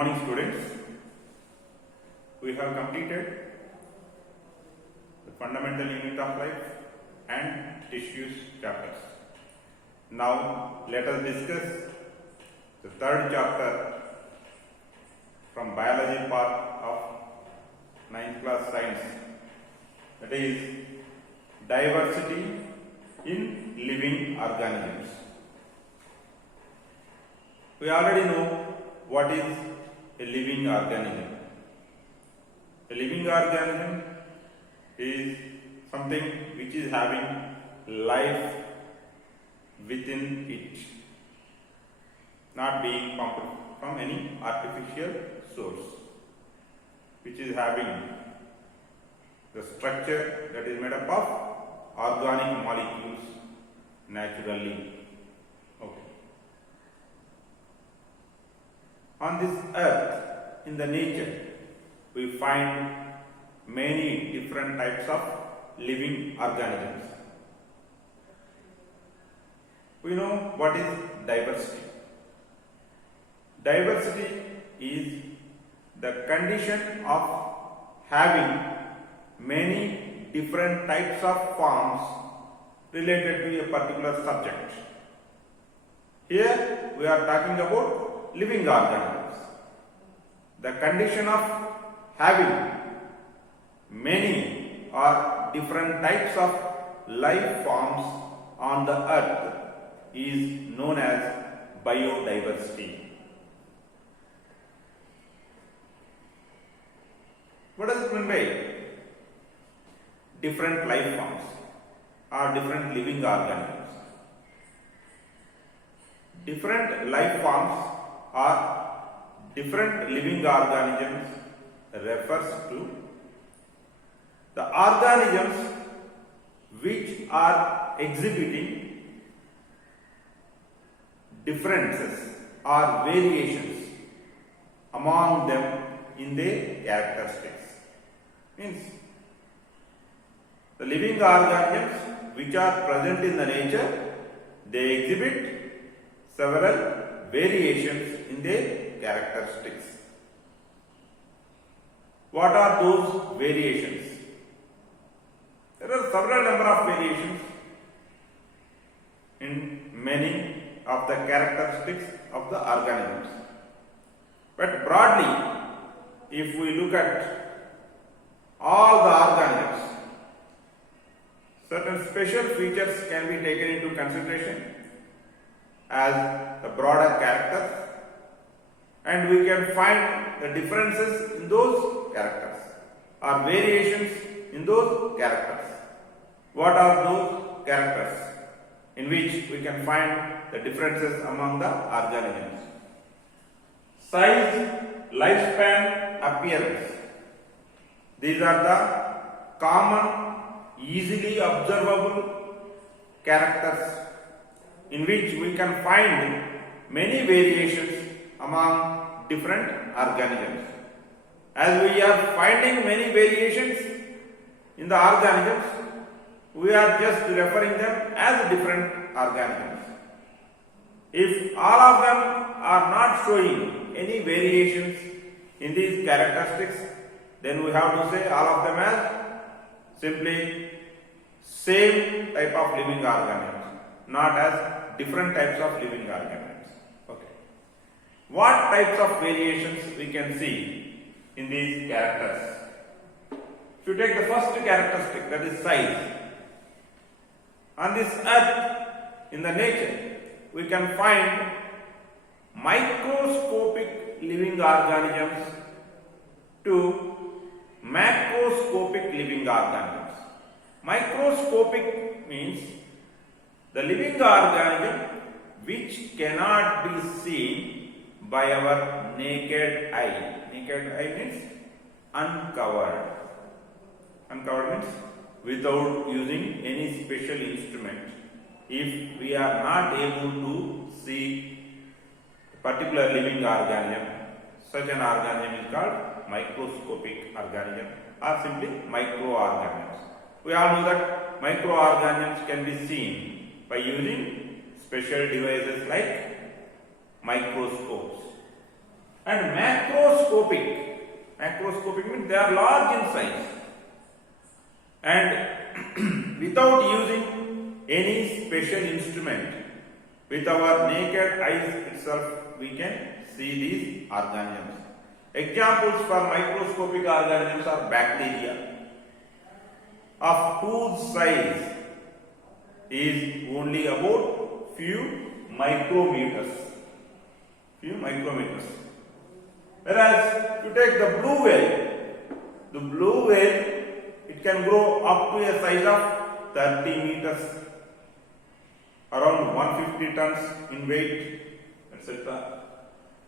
morning, students. We have completed the fundamental unit of life and tissues chapters. Now let us discuss the third chapter from biology part of 9th class science, that is diversity in living organisms. We already know what is a living organism. A living organism is something which is having life within it, not being pumped from any artificial source, which is having the structure that is made up of organic molecules naturally. Okay. On this earth, in the nature, we find many different types of living organisms. We know what is diversity. Diversity is the condition of having many different types of forms related to a particular subject. Here we are talking about living organisms. The condition of having many or different types of life forms on the earth is known as biodiversity. What does it mean by different life forms or different living organisms? Different life forms or different living organisms refers to the organisms which are exhibiting differences or variations among them in their characteristics. Means the living organisms which are present in the nature, they exhibit several variations in their characteristics. What are those variations? There are several number of variations in many of the characteristics of the organisms. But broadly, if we look at all the organisms, certain special features can be taken into consideration as the broader characters, and we can find the differences in those characters or variations in those characters. What are those characters in which we can find the differences among the organisms? Size, lifespan, appearance. These are the common, easily observable characters in which we can find many variations among different organisms. As we are finding many variations in the organisms, we are just referring them as different organisms. If all of them are not showing any variations in these characteristics, then we have to say all of them as simply same type of living organisms, not as different types of living organisms. Okay. What types of variations we can see in these characters? If you take the first characteristic, that is size. On this earth, in the nature, we can find microscopic living organisms to macroscopic living organisms. Microscopic means the living organism which cannot be seen by our naked eye. Naked eye means uncovered. Uncovered means without using any special instrument. If we are not able to see a particular living organism, such an organism is called microscopic organism or simply microorganisms. We all know that microorganisms can be seen by using special devices like microscopes. And macroscopic. Macroscopic means they are large in size. And without using any special instrument, with our naked eyes itself, we can see these organisms. Examples for microscopic organisms are bacteria, of whose size is only about few micrometers. Whereas if you take the blue whale, it can grow up to a size of 30 meters, around 150 tons in weight, etc.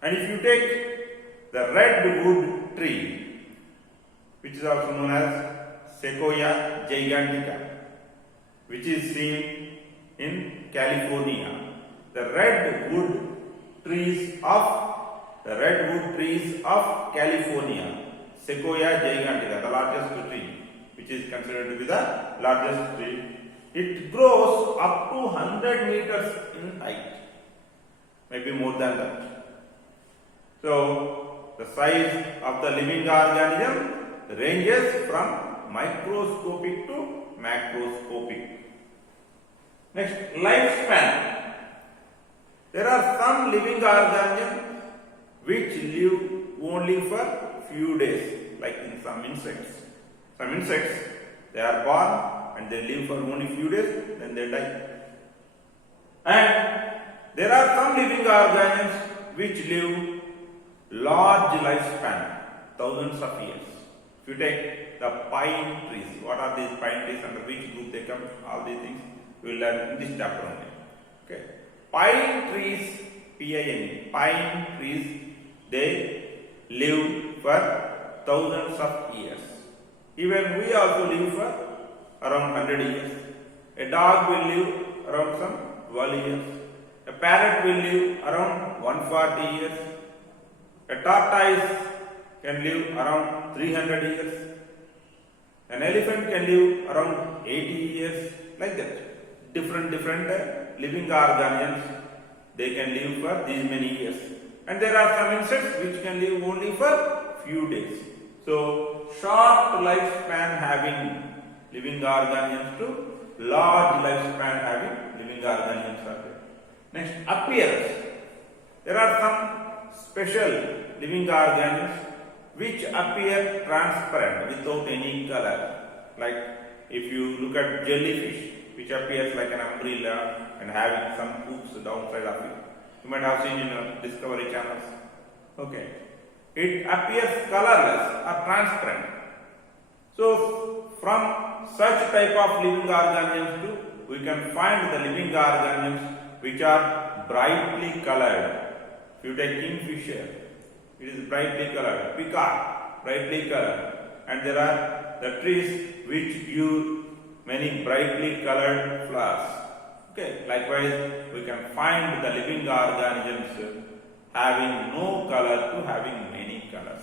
And if you take the redwood tree, which is also known as Sequoia gigantica, which is seen in California, the redwood trees of California, Sequoia gigantica, the largest tree, which is considered to be the largest tree. It grows up to 100 meters in height, maybe more than that. So, the size of the living organism ranges from microscopic to macroscopic. Next, lifespan. There are some living organisms which live only for few days, like in some insects. Some insects, they are born and they live for only few days, then they die. And there are some living organisms which live large lifespan, thousands of years. If you take the pine trees, what are these pine trees, under which group they come, all these things we will learn in this chapter only. Okay. Pine trees, P-I-N-E, pine trees, they live for thousands of years. Even we also live for around 100 years. A dog will live around some 12 years. A parrot will live around 140 years. A tortoise can live around 300 years. An elephant can live around 80 years. Like that. Different living organisms, they can live for these many years. And there are some insects which can live only for few days. So, short lifespan having living organisms to large lifespan having living organisms are there. Next, appearance. There are some special living organisms which appear transparent without any color. Like if you look at jellyfish, which appears like an umbrella and having some hoops downside of it. You might have seen in Discovery channels. Okay. It appears colorless or transparent. So, from such type of living organisms too, we can find the living organisms which are brightly colored. If you take kingfisher, it is brightly colored. Peacock, brightly colored. And there are the trees which give many brightly colored flowers. Okay, likewise, we can find the living organisms having no color to having many colors,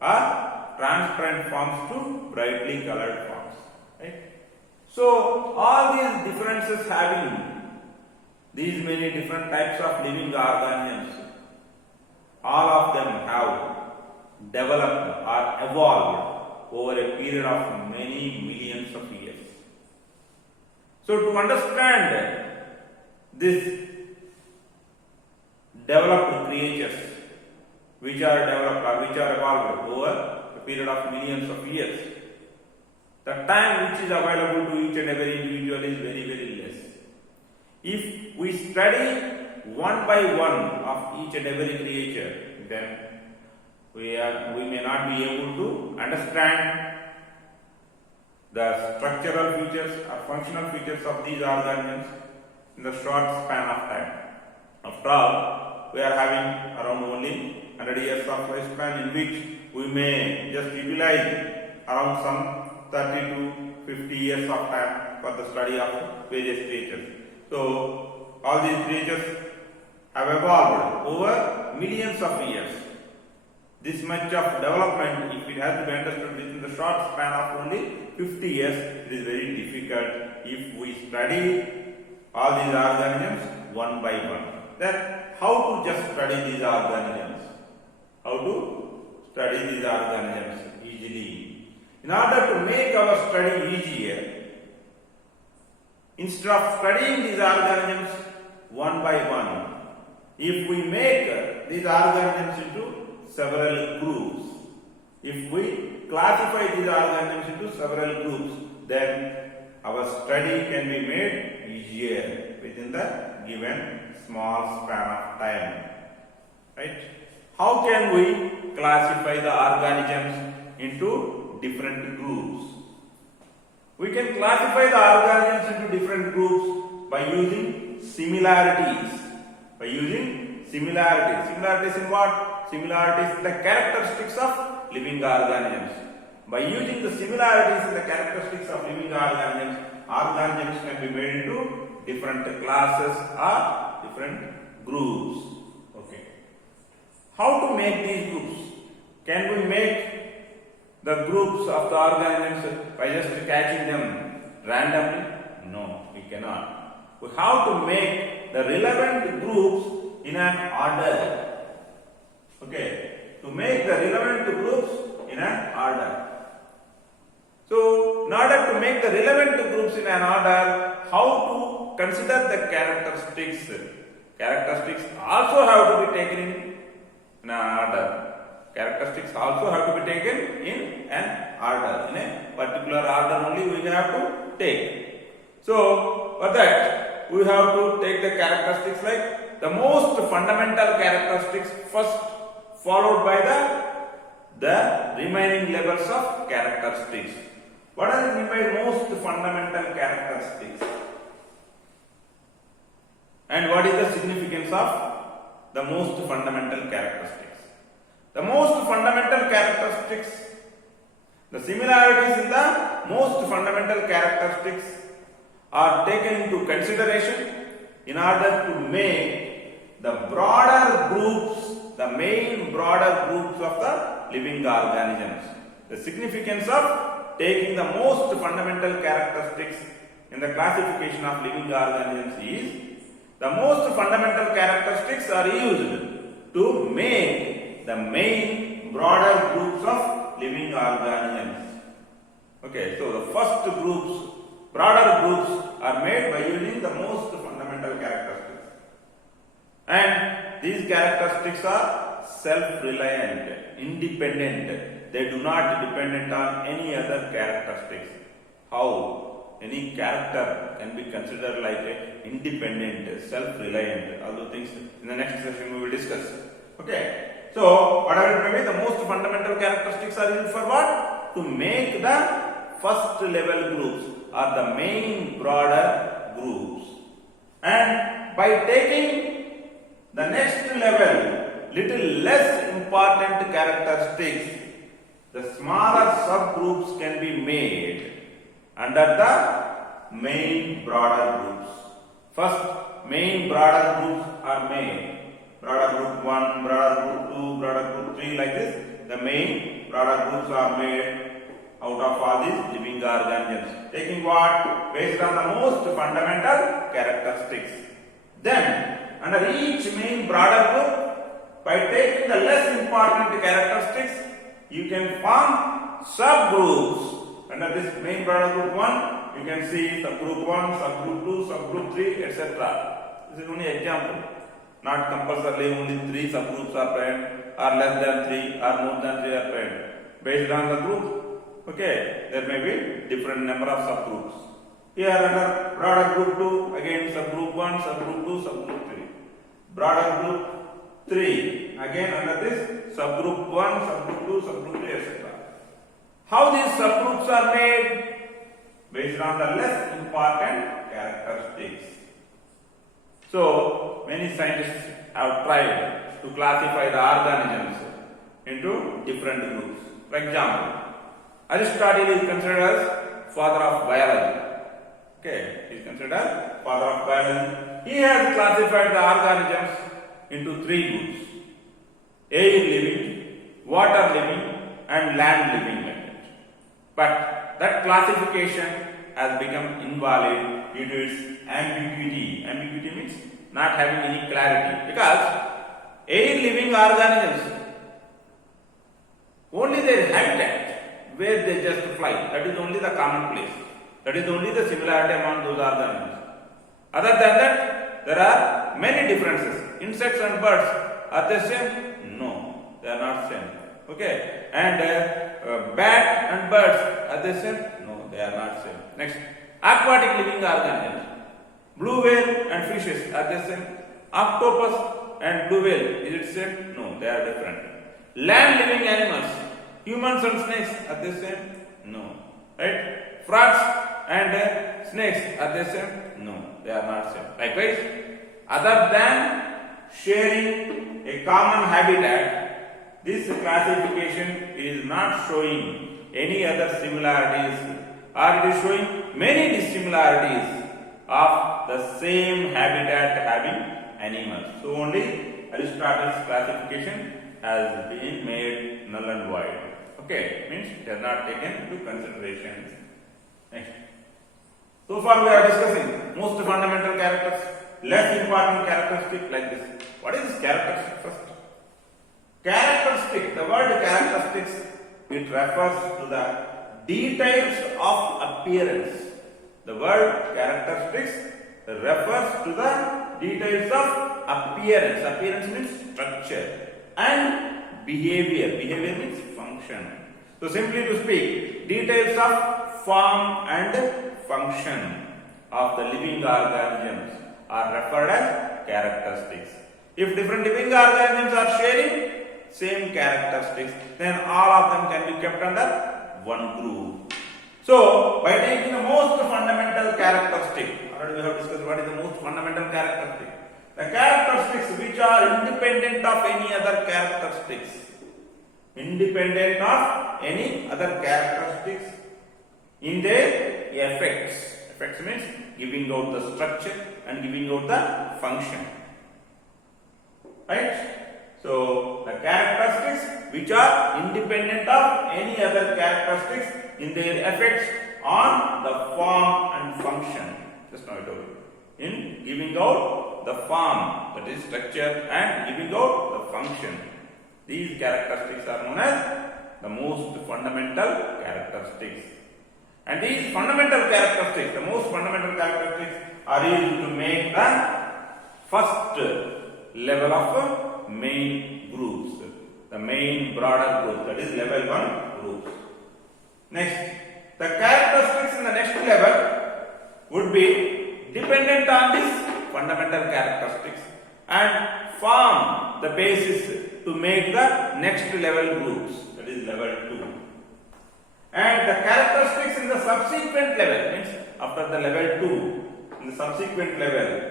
or transparent forms to brightly colored forms. Right? So, all these differences having these many different types of living organisms, all of them have developed or evolved over a period of many millions of years. So, to understand this developed creatures which are developed or which are evolved over a period of millions of years, the time which is available to each and every individual is very, very less. If we study one by one of each and every creature, then we may not be able to understand the structural features or functional features of these organisms in the short span of time. After all, we are having around only 100 years of lifespan, in which we may just utilize around some 30 to 50 years of time for the study of various creatures. So, all these creatures have evolved over millions of years. This much of development, if it has to be understood within the short span of only 50 years, it is very difficult if we study all these organisms one by one. Then, how to just study these organisms? how to study these organisms easily. In order to make our study easier, instead of studying these organisms one by one, if we make these organisms into several groups, if we classify these organisms into several groups, then our study can be made easier within the given small span of time. Right? How can we classify the organisms into different groups? We can classify the organisms into different groups by using similarities. By using similarities. Similarities in what? Similarities in the characteristics of living organisms. By using the similarities in the characteristics of living organisms, organisms can be made into different classes or different groups. Okay. How to make these groups? Can we make the groups of the organisms by just catching them randomly? No, we cannot. We have to make the relevant groups in an order. Okay. To make the relevant groups in an order. So, in order to make the relevant groups in an order, how to consider the characteristics? Characteristics also have to be taken in an order. Characteristics also have to be taken in an order. In a particular order only we have to take. So, for that, we have to take the characteristics like the most fundamental characteristics first, followed by the remaining levels of characteristics. What does it mean by most fundamental characteristics? And what is the significance of the most fundamental characteristics? The most fundamental characteristics, the similarities in the most fundamental characteristics are taken into consideration in order to make the broader groups, the main broader groups of the living organisms. The significance of taking the most fundamental characteristics in the classification of living organisms is the most fundamental characteristics are used to make the main broader groups of living organisms. Okay, so the first groups, broader groups are made by using the most fundamental characteristics. And these characteristics are self-reliant, independent. They do not depend on any other characteristics. How any character can be considered like a independent, self-reliant. All those things in the next session we will discuss. Okay. So whatever it may be, the most fundamental characteristics are used for what? To make the first level groups or the main broader groups. And by taking the next level, little less important characteristics, the smaller subgroups can be made under the main broader groups. First, main broader groups are made. Broader group 1, broader group 2, broader group 3, like this. The main broader groups are made out of all these living organisms. Taking what? Based on the most fundamental characteristics. Then, under each main broader group, by taking the less important characteristics, you can form subgroups. Under this main broader group 1, you can see subgroup 1, subgroup 2, subgroup 3, etc. This is only example. Not compulsorily only 3 subgroups are present, or less than 3, or more than 3 are present. Based on the group, okay, there may be different number of subgroups. Here under broader group 2, again subgroup 1, subgroup 2, subgroup 3. Broader group 3, again under this subgroup 1, subgroup 2, subgroup 3, etc. How these subgroups are made? Based on the less important characteristics. So, many scientists have tried to classify the organisms into different groups. For example, Aristotle is considered as father of biology. Okay, he is considered as father of biology. He has classified the organisms into 3 groups: air living, water living, and land living. But that classification has become invalid due to its ambiguity. Ambiguity means not having any clarity. Because air living organisms, only their habitat where they just fly. That is only the common place. That is only the similarity among those organisms. Other than that, there are many differences. Insects and birds are they same? No, they are not same. Okay, and bat and birds are they same? No, they are not same. Next, aquatic living organisms. Blue whale and fishes are they same? Octopus and blue whale, is it same? No, they are different. Land living animals, humans and snakes are they same? No, right? Frogs and snakes are they same? No, they are not same. Likewise, other than sharing a common habitat, this classification is not showing any other similarities, or it is showing many dissimilarities of the same habitat having animals. So only Aristotle's classification has been made null and void. Okay, means it has not taken into consideration. Next. So far we are discussing most fundamental characters, less important characteristic like this. What is this characteristic first? Characteristic, the word characteristics, it refers to the details of appearance. The word characteristics refers to the details of appearance. Appearance means structure and behavior. Behavior means function. So simply to speak, details of form and function of the living organisms are referred as characteristics. If different living organisms are sharing same characteristics, then all of them can be kept under one group. So, by taking the most fundamental characteristic, already we have discussed what is the most fundamental characteristic. The characteristics which are independent of any other characteristics. Independent of any other characteristics in their effects. Effects means giving out the structure and giving out the function. Right? So, the characteristics which are independent of any other characteristics in their effects on the form and function. Just now I told you. In giving out the form, that is structure, and giving out the function. These characteristics are known as the most fundamental characteristics. And these fundamental characteristics, the most fundamental characteristics, are used to make the first level of main groups, the main broader group, that is level 1 groups. Next, the characteristics in the next level would be dependent on these fundamental characteristics and form the basis to make the next level groups, that is level 2. And the characteristics in the subsequent level, means after the level 2, in the subsequent level,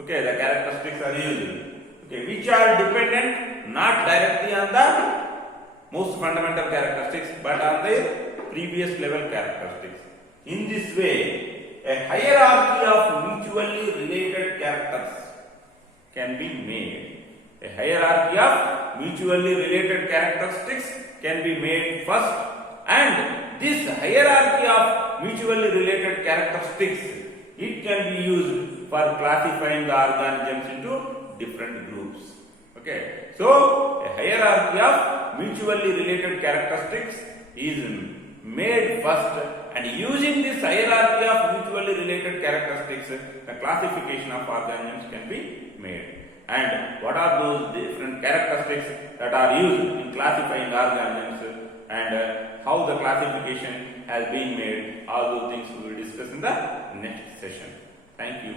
okay, the characteristics are used, okay, which are dependent not directly on the most fundamental characteristics but on the previous level characteristics. In this way, a hierarchy of mutually related characters can be made. A hierarchy of mutually related characteristics can be made first, and this hierarchy of mutually related characteristics, it can be used for classifying the organisms into different groups. Okay, so a hierarchy of mutually related characteristics is made first, and using this hierarchy of mutually related characteristics, the classification of organisms can be made. And what are those different characteristics that are used in classifying organisms, and how the classification has been made, all those things we will discuss in the next session. Thank you.